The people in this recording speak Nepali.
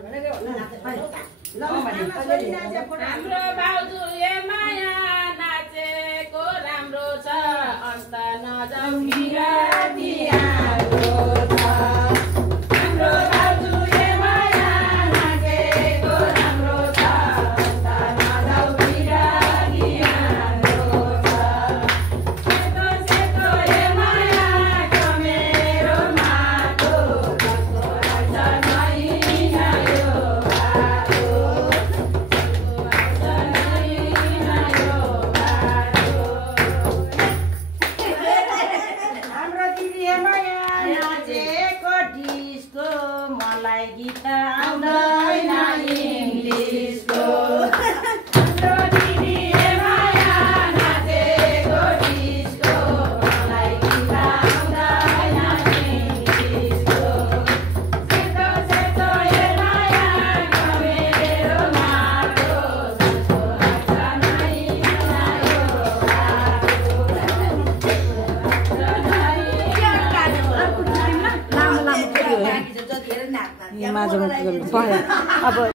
हाम्रो भाउजू ए माया नाचेको राम्रो छ अन्त नजाऊ बिरातियाको छ हाम्रो भाउजू ए माया नाचेको राम्रो छ अन्त नजाऊ बिरातियाको छ सेतो सेतो ए माया मेरो माटो कस्तो रहेछ नैना यो बाटो हाम्रो दिदी माया नाचेको डिस्को मलाई गीत आउँदैन इङ्ग्लिसको हाम्रो दिदी माया नाचेको डिस्को मलाई गीत आउँदैन इङ्ग्लिसको सेतो सेतो ए माया मेरो माटो कस्तो लाग्छ नैना यो माझ्यामा अब